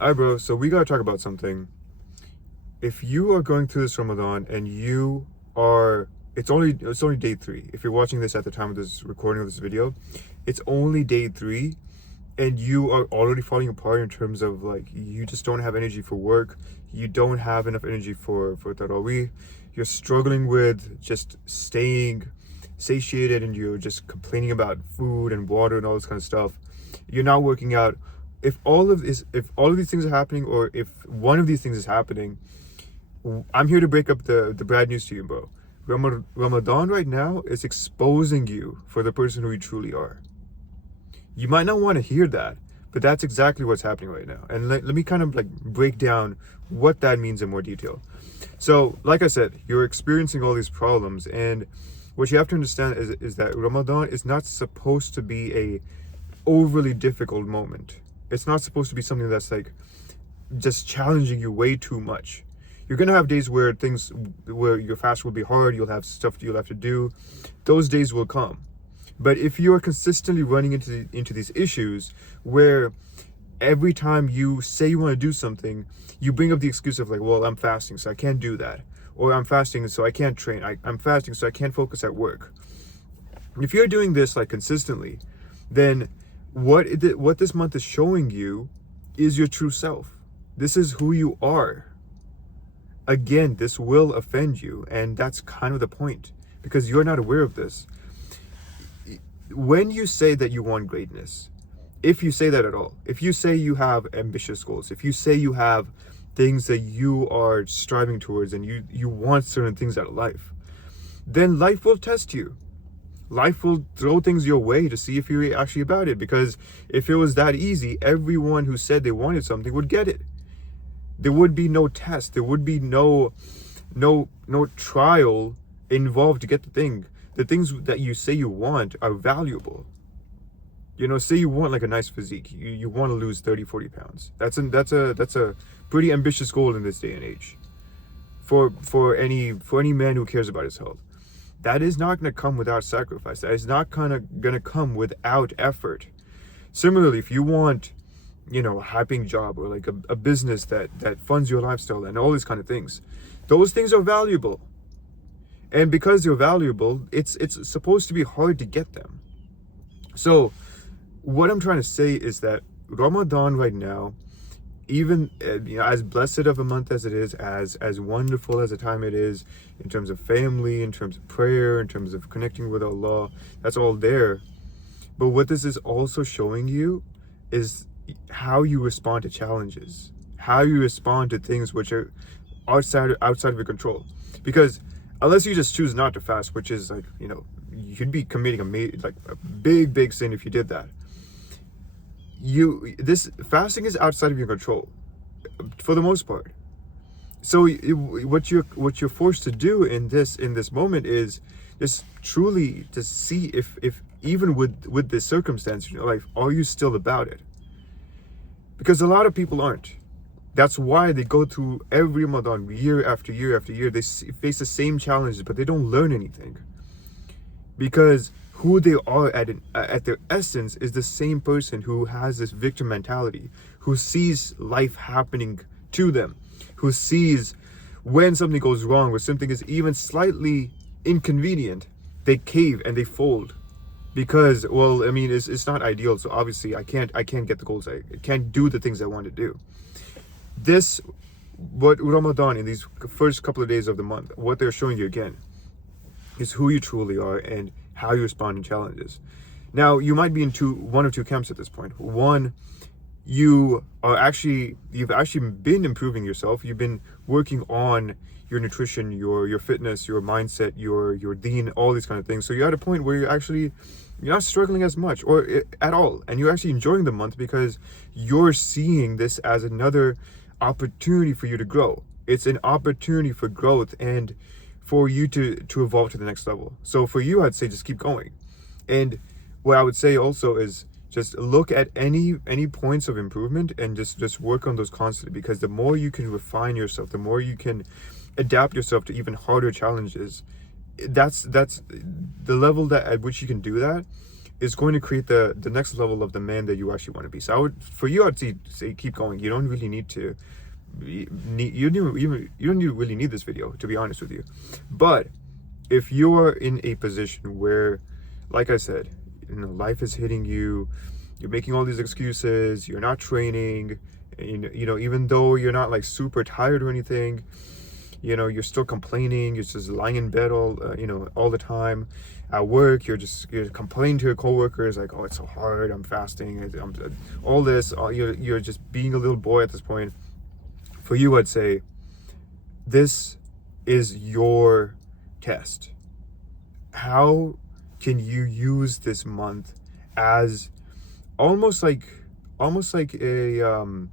Alright, bro, so we gotta talk about something. If you are going through this Ramadan and you are, it's only day 3. If you're watching this at the time of this recording of this video, it's only day 3, and you are already falling apart in terms of like you just don't have energy for work, you don't have enough energy for tarawih, you're struggling with just staying satiated, and you're just complaining about food and water and all this kind of stuff. You're not working out. If all of these things are happening, or if one of these things is happening, I'm here to break up the bad news to you, bro. Ramadan right now is exposing you for the person who you truly are. You might not want to hear that, but that's exactly what's happening right now. And let me kind of like break down what that means in more detail. So, like I said, you're experiencing all these problems, and what you have to understand is that Ramadan is not supposed to be a overly difficult moment. It's not supposed to be something that's like just challenging you way too much. You're gonna have days where your fast will be hard, you'll have stuff you'll have to do. Those days will come. But if you are consistently running into these issues where every time you say you want to do something, you bring up the excuse of like, well, I'm fasting, so I can't do that. Or I'm fasting, so I can't train. I'm fasting, so I can't focus at work. If you're doing this like consistently, then what this month is showing you is your true self. This is who you are. Again, this will offend you, and that's kind of the point, because you're not aware of this. When you say that you want greatness, if you say that at all, if you say you have ambitious goals, if you say you have things that you are striving towards, and you want certain things out of life, then life will test you. Life will throw things your way to see if you're actually about it, because if it was that easy, everyone who said they wanted something would get it. There would be no test. There would be no trial involved to get the thing. The things that you say you want are valuable. You know, say you want like a nice physique. You want to lose 30, 40 pounds. That's a pretty ambitious goal in this day and age. For any man who cares about his health. That is not going to come without sacrifice. That is not going to come without effort. Similarly, if you want, a high-paying job, or like a business that funds your lifestyle and all these kind of things, those things are valuable. And because they're valuable, it's supposed to be hard to get them. So what I'm trying to say is that Ramadan right now, even as blessed of a month as it is, as wonderful as a time it is, in terms of family, in terms of prayer, in terms of connecting with Allah, that's all there. But what this is also showing you is how you respond to challenges, how you respond to things which are outside of your control. Because unless you just choose not to fast, which is like, you'd be committing a big sin if you did that. This fasting is outside of your control for the most part. So what you're forced to do in this moment is just truly to see if even with this circumstance in your life, are you still about it? Because a lot of people aren't. That's why they go through every Ramadan, year after year after year. They face the same challenges, but they don't learn anything. Because who they are at their essence is the same person who has this victim mentality, who sees life happening to them, who sees when something goes wrong or something is even slightly inconvenient, they cave and they fold. Because, well, I mean, it's not ideal, so obviously I can't get the goals. I can't do the things I want to do. What Ramadan, in these first couple of days of the month, what they're showing you again is who you truly are and how you respond to challenges. Now, you might be in one of two camps at this point. One, you've actually been improving yourself. You've been working on your nutrition, your fitness, your mindset, your deen, all these kind of things. So you're at a point where you're not struggling as much or at all, and you're actually enjoying the month because you're seeing this as another opportunity for you to grow. It's an opportunity for growth and for you to evolve to the next level. So for you, I'd say just keep going. And what I would say also is just look at any points of improvement and just work on those constantly, because the more you can refine yourself, the more you can adapt yourself to even harder challenges. That's the level at which you can do that is going to create the next level of the man that you actually want to be. So I'd say keep going. You don't really need to. You don't really need this video, to be honest with you. But if you are in a position where, like I said, life is hitting you, you're making all these excuses, you're not training, even though you're not like super tired or anything, you're still complaining, you're just lying in bed all the time. At work, you're complaining to your coworkers like, oh, it's so hard, I'm fasting, all this, you're just being a little boy at this point. For you, I'd say this is your test. How can you use this month as almost like a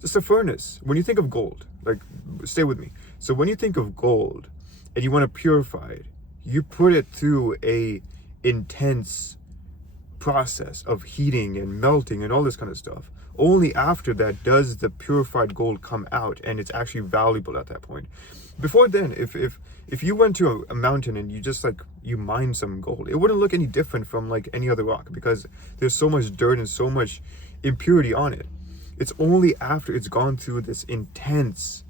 just a furnace? When you think of gold, like, stay with me. So when you think of gold and you want to purify it, you put it through a intense process of heating and melting and all this kind of stuff. Only after that does the purified gold come out, and it's actually valuable at that point. Before then, if you went to a mountain and you just you mined some gold, it wouldn't look any different from like any other rock, because there's so much dirt and so much impurity on it. It's only after it's gone through this intense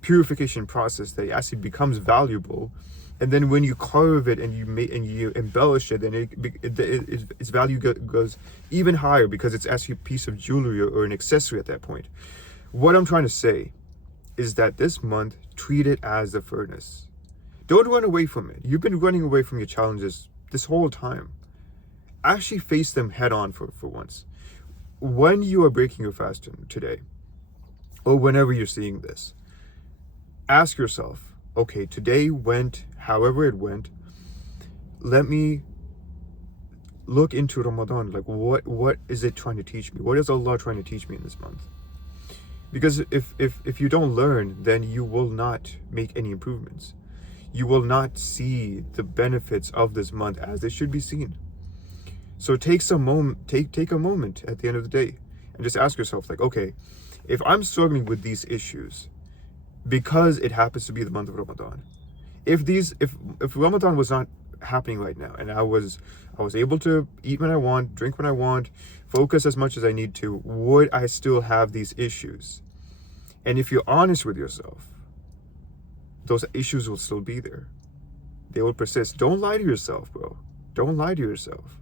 purification process that it actually becomes valuable. And then when you carve it and you embellish it, then its value goes even higher, because it's actually a piece of jewelry or an accessory at that point. What I'm trying to say is that this month, treat it as the furnace. Don't run away from it. You've been running away from your challenges this whole time. Actually face them head on for once. When you are breaking your fast today, or whenever you're seeing this, ask yourself, okay, today went however it went. Let me look into Ramadan. Like, what is it trying to teach me? What is Allah trying to teach me in this month? Because if you don't learn, then you will not make any improvements. You will not see the benefits of this month as they should be seen. So take a moment at the end of the day and just ask yourself, like, okay, if I'm struggling with these issues because it happens to be the month of Ramadan, if Ramadan was not happening right now and I was able to eat when I want, drink when I want, focus as much as I need to, would I still have these issues? And if you're honest with yourself, those issues will still be there. They will persist. Don't lie to yourself, bro. Don't lie to yourself.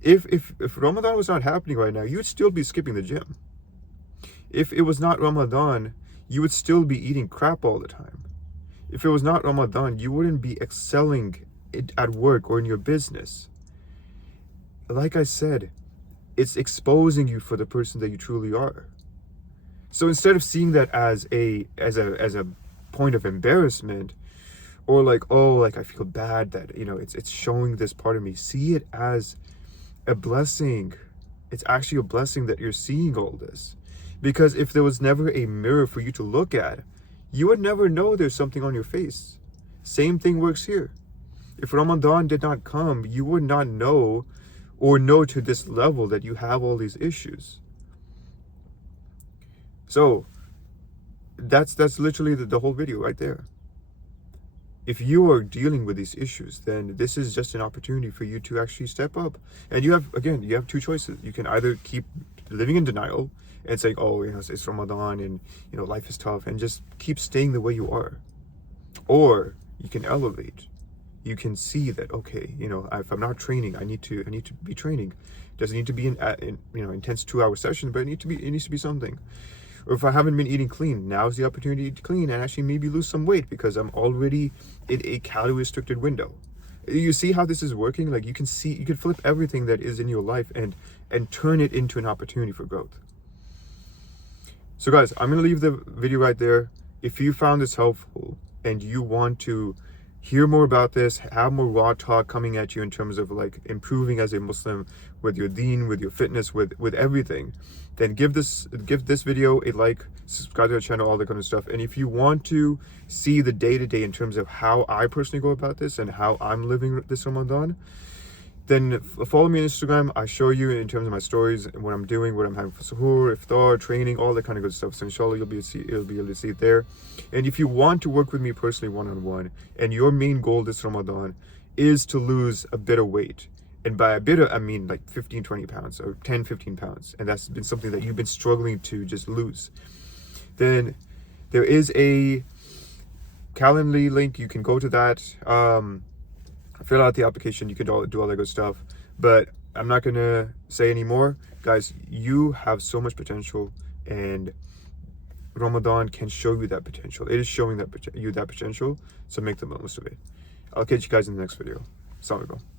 If Ramadan was not happening right now, you'd still be skipping the gym. If it was not Ramadan, you would still be eating crap all the time. If it was not Ramadan, you wouldn't be excelling at work or in your business. Like I said, it's exposing you for the person that you truly are. So instead of seeing that as a point of embarrassment, or like, oh, like I feel bad that it's showing this part of me, see it as a blessing. It's actually a blessing that you're seeing all this. Because if there was never a mirror for you to look at, you would never know there's something on your face. Same thing works here. If Ramadan did not come, you would not know to this level that you have all these issues. So that's literally the whole video right there. If you are dealing with these issues, then this is just an opportunity for you to actually step up. And you have two choices. You can either keep living in denial and saying, oh, it's Ramadan and life is tough, and just keep staying the way you are. Or you can elevate. You can see that, okay, if I'm not training, I need to be training. It doesn't need to be in intense 2-hour session, but it needs to be something. Or if I haven't been eating clean, now's the opportunity to clean and actually maybe lose some weight, because I'm already in a calorie restricted window. You see how this is working? Like, you can flip everything that is in your life and turn it into an opportunity for growth. So guys, I'm going to leave the video right there. If you found this helpful and you want to hear more about this, have more raw talk coming at you in terms of like improving as a Muslim with your deen, with your fitness, with everything, then give this video a like, subscribe to the channel, all that kind of stuff. And if you want to see the day-to-day in terms of how I personally go about this and how I'm living this Ramadan, then follow me on Instagram. I show you in terms of my stories and what I'm doing, what I'm having for suhoor, iftar, training, all that kind of good stuff. So inshallah, you'll be able to see it there. And if you want to work with me personally one-on-one, and your main goal this Ramadan is to lose a bit of weight And by a bit, I mean like 15, 20 pounds or 10, 15 pounds. And that's been something that you've been struggling to just lose. Then there is a Calendly link. You can go to that, fill out the application. You can do all that good stuff. But I'm not going to say any more. Guys, you have so much potential, and Ramadan can show you that potential. It is showing you that potential, so make the most of it. I'll catch you guys in the next video. Assalamu alaikum.